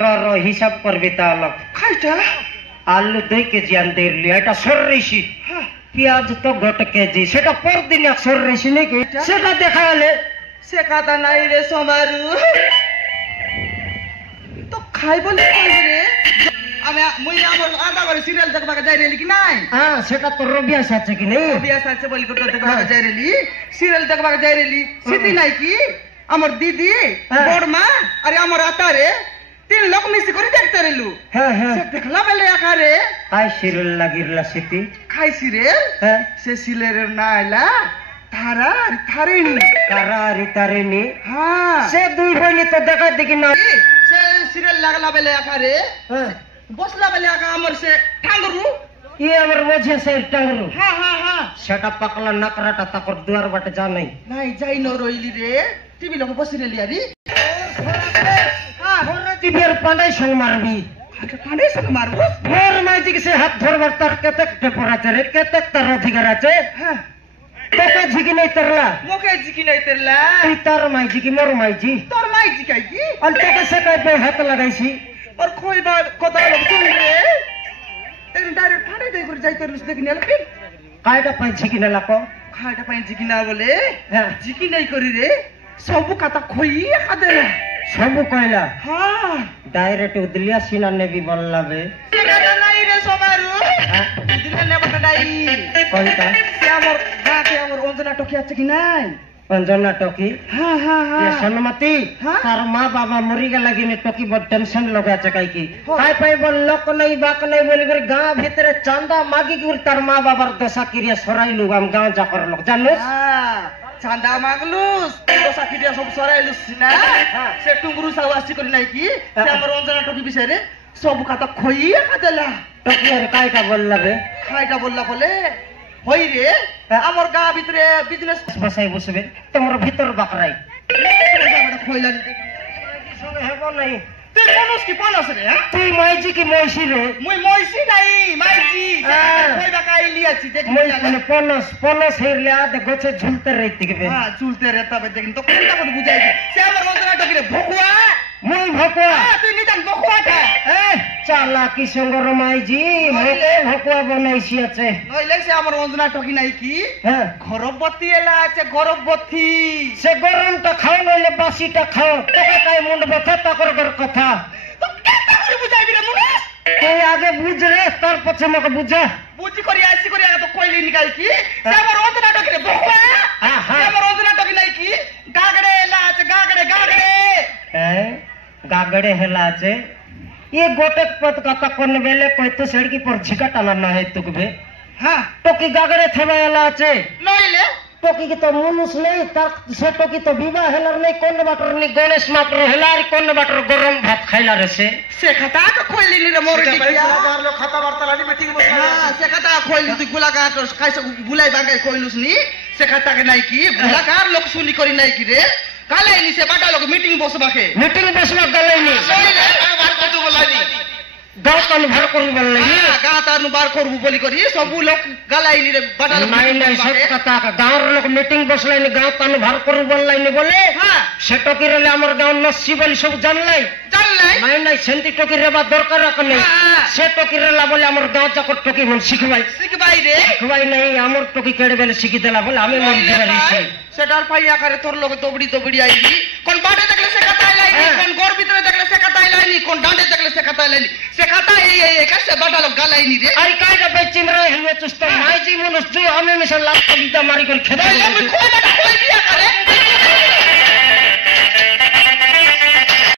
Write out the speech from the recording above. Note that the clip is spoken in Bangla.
র হিসাব করবি তাহলে খাইটা আলু 2 কেজি আনতে এলি এটা সররেছি পেঁয়াজ তো গোটা কেজি সেটা পরদিন এক সররেছি নাকি সেটা দেখালে সে কথা নাই রে সোমারু তো খাই বলে কইবি রে আমি মুই আমার আধা করে সিরিয়াল দেখবাকে যাই রেলি কি নাই হ্যাঁ সেটা তো রবিয়াস আছে কি নেই রবিয়াস আছে বলি তো দেখবাকে যাই রেলি সিরিয়াল দেখবাকে যাই রেলি সিটি নাই কি আমার দিদি বড়মা আরে আমার আতারে 3 লোক মিশি করে দেখতে রেলু হ্যাঁ হ্যাঁ সে দেখলা বেলে আকারে আই সিরিয়াল লাগিরলা সিটি খাই সিরিয়াল হ্যাঁ সে সিলের নাইলা তারা থারেনি কারারি তারেনি হ্যাঁ সে 2 হইনি তো দেখা দেখি না সে সিরিয়াল লাগলা বেলে আকারে বসলা বেলে আকা আমার সে ঠাঙ্গরু আমার বোঝে সে টাঙ্গরু হ্যাঁ হ্যাঁ হ্যাঁ সেটা পাকলা নাকরাটা তাকর দুয়ার বাটে যা নাই নাই যাই ন রইলি রে টিভি লোক বসি রেলি আরি টিভির পান্ডাই সঙ্গ মারবি পানি সঙ্গে মারবো মোর মাইজি সে হাত ধরবার তার কেতেক টেপর আছে রে কেতেক তার অধিকার আছে হ্যাঁ তোকে ঝিকি নাই তেরলা মোকে জিকি নাই তেরলা তুই তার মাইজি কি মোর মাইজি তোর মাই জিকাই কি আর তোকে সে কাই হাত লাগাইছি ওর খইবার কথা লোক শুনি রে তেন ডাইরেক্ট ফাড়ে দেই করে যাইতে রুস দেখি নেল কি কাইটা পাই ঝিকি না লাকো খাইটা পাই জিকি না বলে হ্যাঁ জিকি নাই করি রে সবু কথা খই খাদে না সবু কইলা হ্যাঁ ডাইরেক্ট উদলিয়া সিনা নেবি বললাবে সেটা নাই রে সমারু দিলে নেবটা নাই কোনটা সে আমার গাতে আমার অঞ্জনা টকি আছে কি নাই অঞ্জনা টকি হ্যাঁ হ্যাঁ হ্যাঁ সনমতি তার মা বাবা মরি গেল লাগিনে টকি বড় টেনশন লগাছে কাই কি কাই পাই বল লোক নাই বাক নাই বলি করে গাঁ ভিতরে চাঁদা মাগি কি তার মা বাবার দশা কিরিয়া সরাইলু আম গাঁ যা কর লোক জানুস হ্যাঁ চাঁদা মাগলুস দশা কিরিয়া সব সরাইলুস না সে টুঙ্গুরু সাওয়াসি করি নাই কি সে আমার অঞ্জনা টকি বিষয়ে সব কথা খইয়া খাদেলা টকি আর কাইটা বললাবে খাইটা বললা বলে হই রে আমার গা ভিতরে বিজনেস বসাই বসবে তোমার ভিতর বাকরাই খইলান সঙ্গে হেব নাই তুই মানুষ কি পানস রে তুই মাইজি কি মইছি রে মুই মইছি নাই মাইজি কইবা কাই লিয়াছি দেখ মই মানে পনস পনস হেরলে আদে গছে ঝুলতে রইতে গবে হ্যাঁ চুলতে রে তবে দেখিন তো কোনটা করে বুঝাই সে আমার অন্তরা টকি রে ভকুয়া মই ভকুয়া তুই নিতাম ভকুয়াটা চালাকি সঙ্গর মাইজি মতে ভকুয়া বনাইছি আছে নইলে সে আমার অঞ্জনা টকি নাই কি হ্যাঁ গরবতী এলা আছে গরবতী সে গরমটা খাও নইলে বাসিটা খাও তোকে কাই মুন্ড ব্যথা তাকর কথা তো কেটা করে বুঝাইবি রে মুনিশ তুই আগে বুঝ রে তার পছে মকে বুঝা বুঝি করি আসি করি আগে তো কইলি নিকাই কি সে আমার অঞ্জনা টকি রে ভকুয়া সে আমার অঞ্জনা টকি নাই কি গাগড়ে এলা আছে গাগড়ে গাগড়ে गागड़े हेला আছে ये गोटे पद कथा कोन बेले कोई तो सड़की पर झिका टाना ना है तुकबे हां तो की गागड़े थबा हेला আছে নইলে तो की तो मनुष्य नहीं तार से तो की तो विवाह हेलर नहीं कोन बाटर नहीं गणेश मात्र हेलार कोन बाटर गरम भात खाइला रे से खाता का खोइली रे मोर टिकिया बार लो खाता वार्ता लानी मीटिंग में हां से खाता खोइली तू गुलाकार खाइस बुलाई बांगाई खोइलुस नी से खाता के नाही की गुलाकार लोक सुनी करी नाही की रे काले नी से बाटा लोग मीटिंग बसबाके मीटिंग बसबा गलै नी बार कतु बोलानी गाँव तन भर करू बोलले गाँव तानु बार करबू बोली करी सब लोग गलाई नी रे बाटा लोग नहीं नहीं सब कथा का गाँव लोग मीटिंग बसलै नी गाँव तन भर करू बोललै नी बोले हां से टकी रे हमर गाँव नसी बोली सब जानलै नहीं नहीं सेंती टकी रेबा दरकार रख नहीं से टकी रेला बोले हमर गाँव जाकर टकी मन सिखबाई रे सिखबाई नहीं हमर टकी केड़े बेले सिखि देला बोले हमें मन दिवाली से सेटार पाइया करे तोर लोग दबड़ी आईली कोन बाटे देखले से कताई लाईनी कोन गोर भीतर देखले से कताई लाईनी कोन डांडे देखले से कताई लाईनी से कता ए कैसे बाटा लोग गलाईनी रे अरे काय का बेचिम रहे हुए चुस्त माई जी मनुष्य जो हमें मिशन लाख कविता मारी कर खेदा कोई बाटा कोई दिया करे